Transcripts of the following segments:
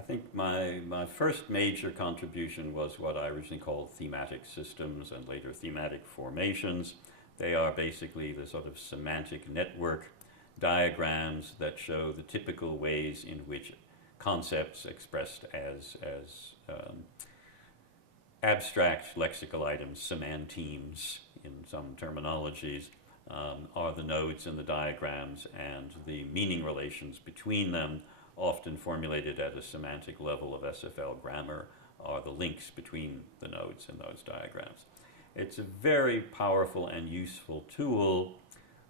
I think my first major contribution was what I originally called thematic systems and later thematic formations. They are basically the sort of semantic network diagrams that show the typical ways in which concepts expressed as abstract lexical items, semantemes in some terminologies, are the nodes in the diagrams, and the meaning relations between them, often formulated at a semantic level of SFL grammar, are the links between the nodes in those diagrams. It's a very powerful and useful tool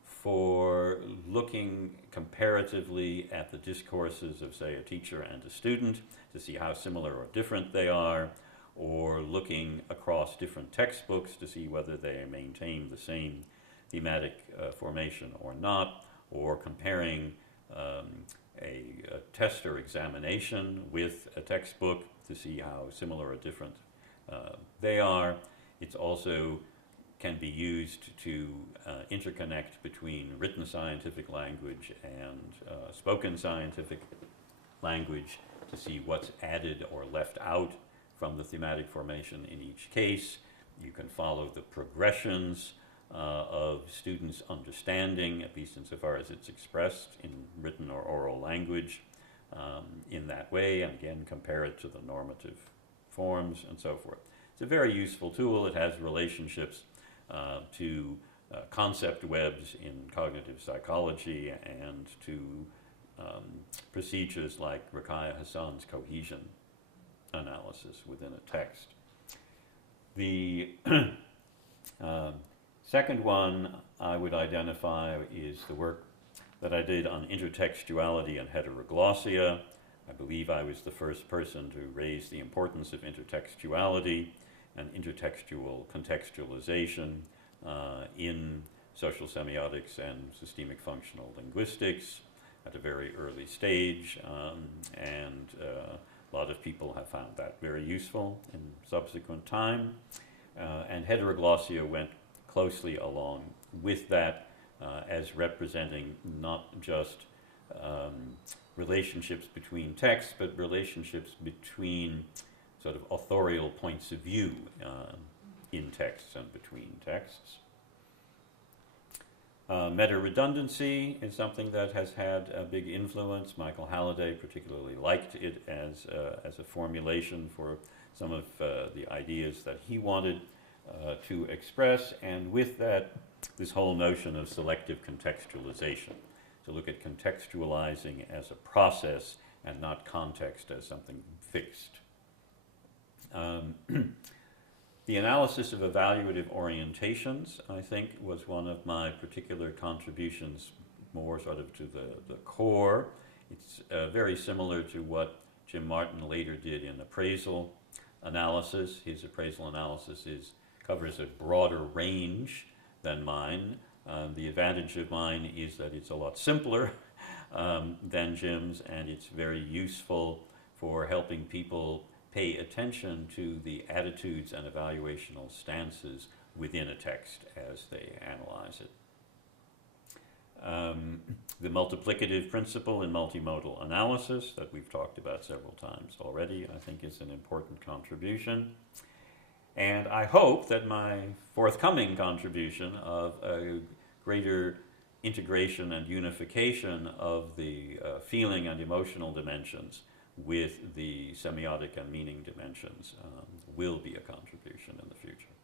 for looking comparatively at the discourses of, say, a teacher and a student to see how similar or different they are, or looking across different textbooks to see whether they maintain the same thematic formation or not, or comparing a test or examination with a textbook to see how similar or different they are. It's also can be used to interconnect between written scientific language and spoken scientific language to see what's added or left out from the thematic formation in each case. You can follow the progressions of students' understanding, at least insofar as it's expressed in written or oral language, in that way, and again compare it to the normative forms and so forth. It's a very useful tool. It has relationships to concept webs in cognitive psychology and to procedures like Rakaya Hassan's cohesion analysis within a text. The second one I would identify is the work that I did on intertextuality and heteroglossia. I believe I was the first person to raise the importance of intertextuality and intertextual contextualization in social semiotics and systemic functional linguistics at a very early stage, and a lot of people have found that very useful in subsequent time. And heteroglossia went closely along with that as representing not just relationships between texts, but relationships between sort of authorial points of view in texts and between texts. Meta-redundancy is something that has had a big influence. Michael Halliday particularly liked it as a formulation for some of the ideas that he wanted to express, and with that, this whole notion of selective contextualization, to look at contextualizing as a process and not context as something fixed. The analysis of evaluative orientations, I think, was one of my particular contributions, more sort of to the core. It's very similar to what Jim Martin later did in appraisal analysis. His appraisal analysis covers a broader range than mine. The advantage of mine is that it's a lot simpler than Jim's, and it's very useful for helping people pay attention to the attitudes and evaluational stances within a text as they analyze it. The multiplicative principle in multimodal analysis that we've talked about several times already, I think, is an important contribution. And I hope that my forthcoming contribution of a greater integration and unification of the feeling and emotional dimensions with the semiotic and meaning dimensions will be a contribution in the future.